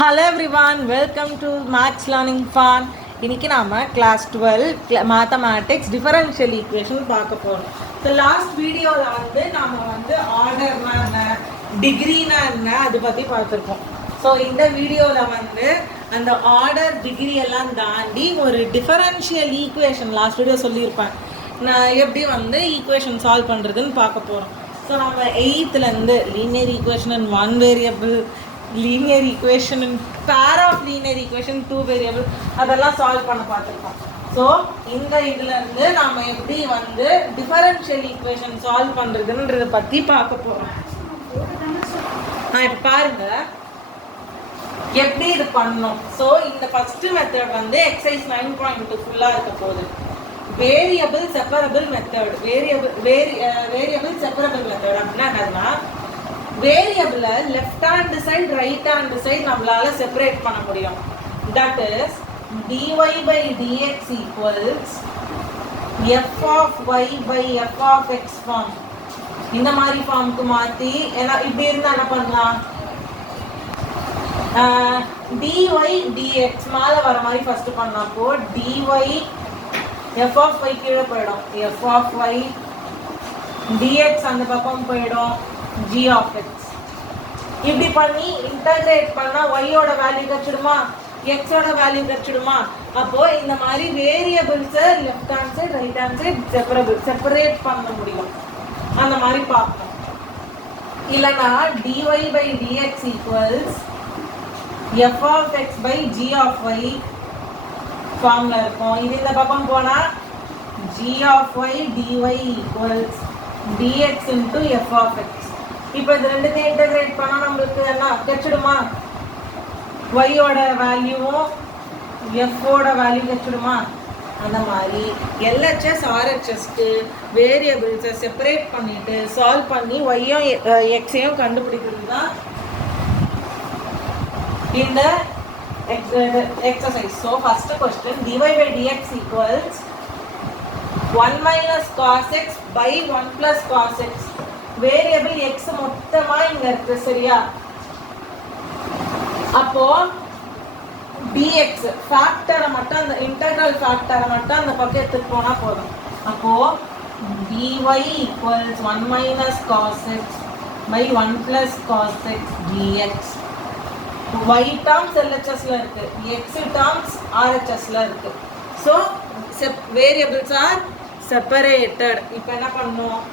Hello everyone, welcome to maths learning fun. இன்றைக்கி நாம் class 12 mathematics differential equation பார்க்க போகிறோம். ஸோ லாஸ்ட் வீடியோவில் நாம் ஆர்டர்னா என்ன, டிகிரினா என்ன, அது பற்றி பார்த்துருக்கோம். ஸோ இந்த வீடியோவில் அந்த ஆர்டர் டிகிரி எல்லாம் தாண்டி ஒரு டிஃபரன்ஷியல் ஈக்குவேஷன் லாஸ்ட் வீடியோ சொல்லியிருப்பேன், நான் எப்படி ஈக்குவேஷன் சால்வ் பண்ணுறதுன்னு பார்க்க போகிறோம். ஸோ நம்ம 8th linear equation and one variable, linear equation and pair of linear equation, two variable, அதெல்லாம் சால்வ் பண்ண பார்த்துருக்கோம். ஸோ இதுலேருந்து நாம் எப்படி டிஃபரன்ஷியல் ஈக்குவேஷன் சால்வ் பண்ணுறதுன்றதை பற்றி பார்க்க போகிறோம். இப்போ பாருங்க எப்படி இது பண்ணணும். ஸோ இந்த ஃபஸ்ட்டு மெத்தட் எக்ஸசைஸ் 9.2 ஃபுல்லாக இருக்க போகுது. Variable separable method. Variable separable method அப்படின்னா என்னதுன்னா, வேரியபிளை left hand side right hand side நம்மளால செப்பரேட் பண்ண முடியும். That is dy by dx equals f of y by f of x form. இந்த மாதிரி ஃபார்முக்கு மாற்றி இப்படி இருந்தால் என்ன பண்ணலாம், dy dx மேலே வர மாதிரி ஃபர்ஸ்ட் பண்ணப்போ dy f of y கீழே போயிடும், f of y dx அந்த பக்கம் போயிடும், g of x. இப்படி பண்ணி இன்டகிரேட் பண்ணா y ஓட வேல்யூ கிடைச்சிடுமா, x ஓட வேல்யூ கிடைச்சிடுமா. அப்போ இந்த மாதிரி வேரியபிள்ஸை left hand side right hand side separate பண்ண முடியும். அந்த மாதிரி பார்க்கணும். இல்லைன்னா dy by dx equals f of x by g of y ஃபார்ம்ல இருக்கும். இது இந்த பக்கம் போனா g of y dy equals dx into f of x. இப்போ இது ரெண்டுத்தையும் இன்டகிரேட் பண்ணால் நம்மளுக்கு என்ன கிடைச்சிடுமா, ஒய்யோட வேல்யூவும் எஃப்ஓட வேல்யூ கிடைச்சிடுமா. அந்த மாதிரி எல்ஹெச்எஸ் ஆர்ஹெச்எஸ்க்கு வேரியபிள்ஸை செப்பரேட் பண்ணிட்டு சால்வ் பண்ணி ஒய்யும் எக்ஸையும் கண்டுபிடிக்கிறது தான் இந்த exercise. So first question, dy by dx equals 1 minus cos x by 1 plus cos x. Variable x மொத்தமா இங்க இருக்கு, சரியா. அப்போ dx ஃபேக்டரை மட்டும், அந்த இன்டெக்ரல் ஃபேக்டரை மட்டும் அந்த பக்கம் எடுத்துட்டு போனா போதும். அப்போ dy equals 1 minus cos x by 1 plus cos x dx. y terms LHSல இருக்கு, x terms RHSல இருக்கு. So variables R separated. இப்போ என்ன பண்ணுவோம்,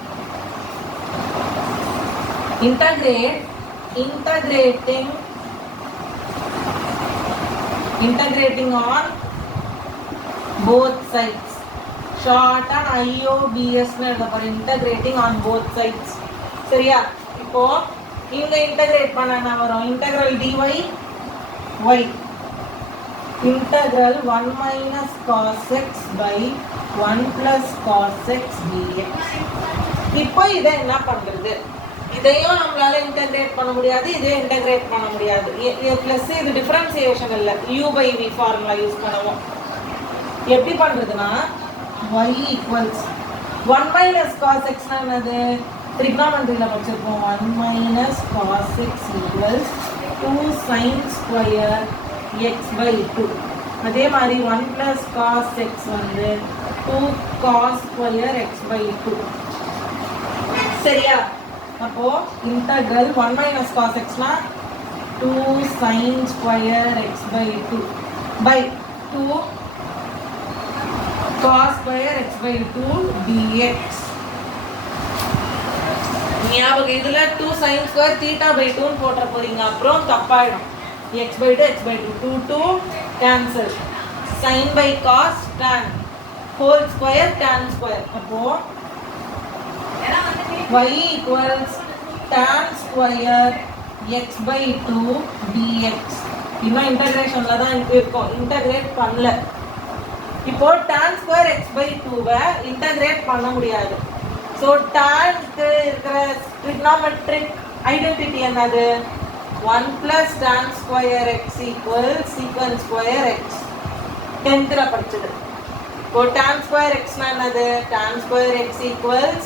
integrating on both sides. Short and IOBS னு எழுத போறோம். integrating on both sides, சரியா. இப்போ இங்க இன்டகிரேட் பண்ண என்ன வரும், integral dy y integral 1 minus cos x by 1 plus cos x dx. இப்போ இதை என்ன பண்றது, இதையும் நம்மளால இன்டகிரேட் பண்ண முடியாது, இதையும் இன்டகிரேட் பண்ண முடியாது. பிளஸ் இது டிஃபரன்சியேஷன் இல்லை, u by v formula use பண்ணுவோம். எப்படி பண்றதுன்னா, y equals 1 minus cos x னா என்னது, ட்ரிக்னாமெட்ரியில் படிச்சிருப்போம். 1 minus cos x equals 2 sin square x by 2. அதே மாதிரி 1 plus cos x 2 cos square x by 2, சரியா. அப்போ இன்டகிரல் 1 minus cos x னா 2 sin square x by 2 by 2 cos square x by 2 dx. ஞாபகம், இதுல 2 sin square theta by 2 ன்னு போட்டுற போறீங்க, அப்புறம் தப்பாயிடும். x by 2 x by 2 2 cancel, sin by cos tan whole square tan square. அப்போ y equals tan square x by 2 dx. இன்னும் இன்டகிரேஷன்ல தான் இருக்கும், இன்டகிரேட் பண்ணல. இப்போ tan square x by 2வை இன்டகிரேட் பண்ண முடியாது. ஸோ tanக்கு இருக்கிற ட்ரிக்னாமெட்ரிக் ஐடென்டிட்டி என்னது, 1 plus tan square x equals secant square x. 10th படிச்சது. இப்போ tan square x னா என்னது, tan square x equals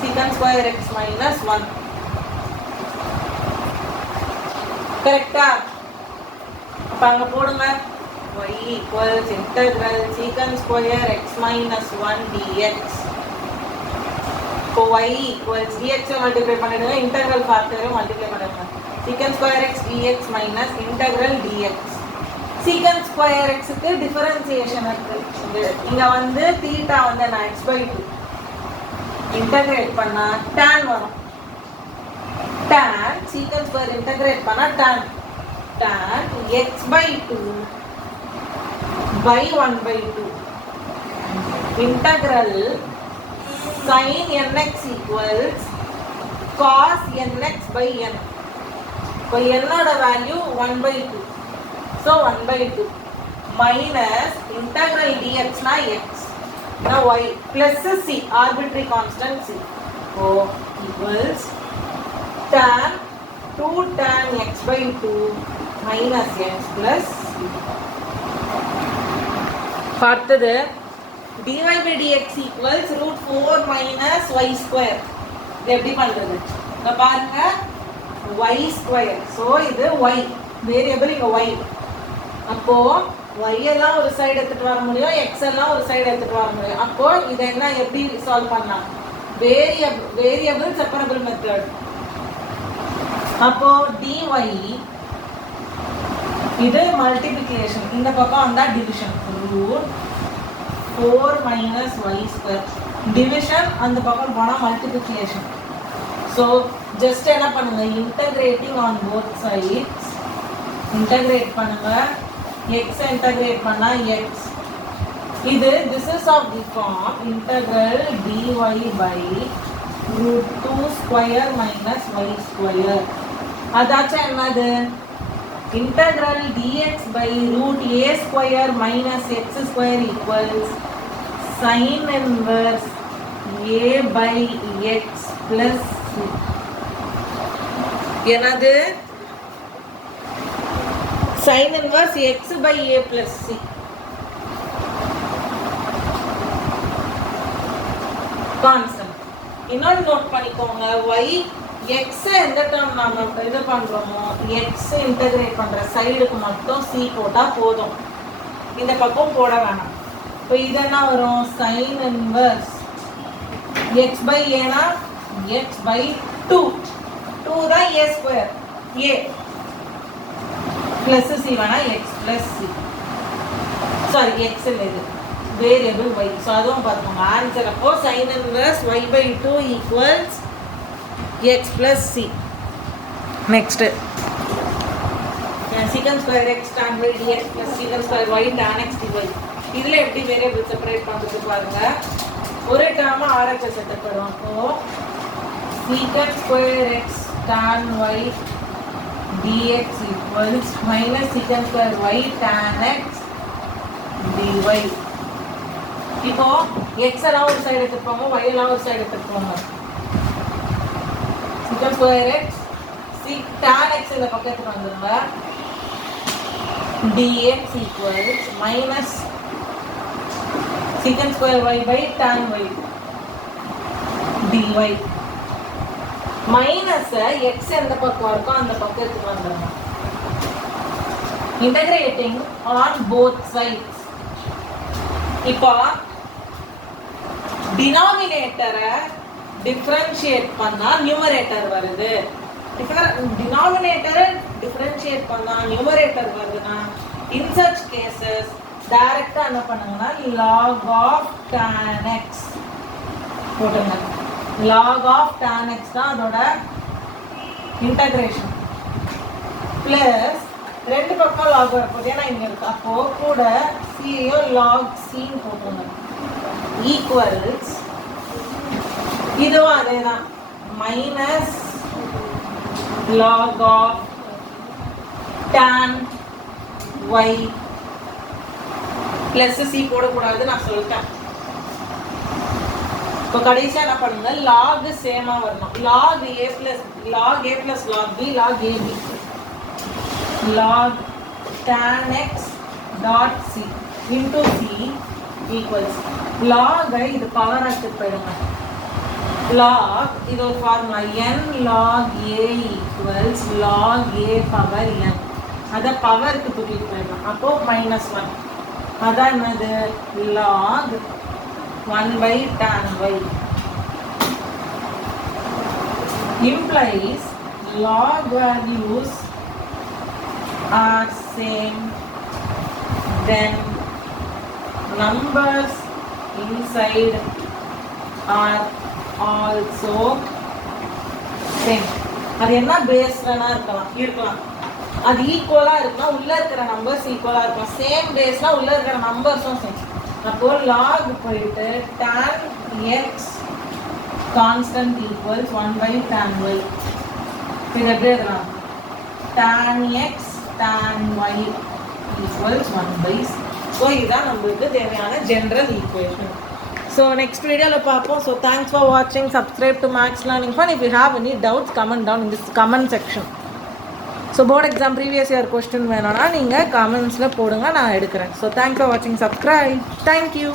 secant square x minus 1. கரெக்டா. அங்கே போடுங்க. y equals integral secant square x minus 1 dx. இப்போ y equals dx மல்டிப்ளை பண்ணிடுங்க, integral ஃபேக்டரை multiply பண்ணிடுங்க. secant square x dx minus integral dx. secant square x க்கு differentiation இருக்கு. இங்க வந்து தீட்டா வந்து நான் x/2 இன்டகிரேட் பண்ணா tan வரும். tan secant square இன்டகிரேட் பண்ணா tan x/2 by 1/2 integral sin nx equals cos nx by n. இப்போ என்னோட value 1/2, so 1/2 minus integral dx na x na y plus c arbitrary constant c, so equals tan 2 tan x/2 minus x plus c. அடுத்தது dy by dx equals root 4 minus y square. இது எப்படி பண்றது? இங்க பாருங்க y square, so இது y variable இங்க y. அப்போ y எல்லாம் ஒரு சைடு எடுத்துட்டு வர முடியும், x எல்லாம் ஒரு சைடு எடுத்துட்டு வர முடியும். அப்போ இத என்ன எப்படி சால்வ் பண்ணலாம்? Variable separable method. அப்போ dy இது மல்டிப்ளிகேஷன், இந்த பக்கம் வந்தா division, root 4 minus y square. Division அந்த பக்கம் போனா மல்டிப்ளிகேஷன். ஸோ ஜஸ்ட் என்ன பண்ணுங்க, integrating on both sides. Integrate பண்ணுங்க, x இன்டகிரேட் பண்ணா x. இது this is of the form integral dy by root 2 square minus y square. அதாச்சும் என்னது? integral dx by root a square minus x square equals sin inverse a by x plus c. என்னது? sin inverse x by a plus c. Constant. இன்னொரு note பண்ணிக்கோங்க, y x எந்த term நாம இது பண்றோமோ x integrate பண்ற சைடுக்கு மட்டும் c போட்டா போதும், இந்த பக்கம் போட வேணாம். இப்போ இது என்ன வரும்? sin inverse x by a னா x by 2, 2 தான் a square, a plus c வேணா x plus c, sorry x இல்லை, இது வேரியபிள் y. ஸோ அதுவும் பார்த்துக்கோங்க ஆன்சர். அப்போ sin inverse y by 2 equals x plus c. Next secant square x tan by dx plus secant square y tan x dy. இதில் எப்படி variable separate பண்ணுறது பாருங்க. ஒரு டேர்ம் RHS செட் பண்ணுவோம். அப்போ secant square x tan y dx equals minus secant square y tan x dy. இப்போ x எல்லாம் ஒரு சைடு எடுத்துப்போங்க, y எல்லாம் ஒரு side எடுத்துப்போங்க. secant square x tan x இந்த பக்கத்துக்கு வந்துருங்க. dx equals minus secant square y by tan y dy. Minus x எந்த பக்கம் இருக்கோ அந்த பக்கத்துக்கு வந்துருங்க. Integrating on both sides. இப்போ டினாமினேட்டரை டிஃபரன்ஷியேட் பண்ணா நியூமரேட்டர் வருது. டினாமினேட்டரை டிஃபரன்ஷியேட் பண்ணா நியூமரேட்டர் வருதுன்னா இன் சச் கேசஸ் டைரக்டா என்ன பண்ணுங்கன்னா log of tan x போடுங்க. log of tan x தான் அதோட இன்டகிரேஷன். பிளஸ் ரெண்டு பக்கம் log வரப்போகுது, ஏன்னா இங்க இருக்கு. அப்போ கூட c log c போட்டுங்க. ஈக்குவல்ஸ் இதுவும் அதே தான், minus log of tan y plus c போடக்கூடாது நான் சொல்லிட்டேன். இப்போ கடைசியா என்ன பண்ணுங்க, log சேமா வரணும். log a plus log b log ab log tan x dot c into c equals log இது பவர் எடுத்து போயிடுங்க. log இது ஒரு formula n log a equals log a power n. அதை பவருக்கு தூக்கிட்டு போயிடலாம். அப்போ -1 அதான் என்னது log 1/tan y implies log values are same, then numbers inside are also same. அது என்ன பேஸ்லனா இருக்கலாம் அது ஈக்குவலா இருக்குன்னா உள்ள இருக்கிற நம்பர்ஸ் ஈக்குவலா இருக்கும். சேம் பேஸ்னா உள்ள இருக்கிற நம்பர்ஸும் சேம். அப்போ log போயிட்டு tan x constant equals 1/tan y. இது எப்படி எழுதலாம்? tan x tan y equals 1/c. So இதுதான் நம்மளுக்கு தேவையான ஜென்ரல் ஈக்குவேஷன். ஸோ நெக்ஸ்ட் வீடியோவில் பார்ப்போம். ஸோ தேங்க்ஸ் ஃபார் வாட்சிங். Subscribe to maths learning fun. If you have any doubts comment down in this comment section. So board exam previous year question வேணும்னா நீங்கள் கமெண்ட்ஸில் போடுங்க, நான் எடுக்கிறேன். ஸோ தேங்க்ஸ் ஃபார் வாட்சிங். சப்ஸ்கிரைப். தேங்க்யூ.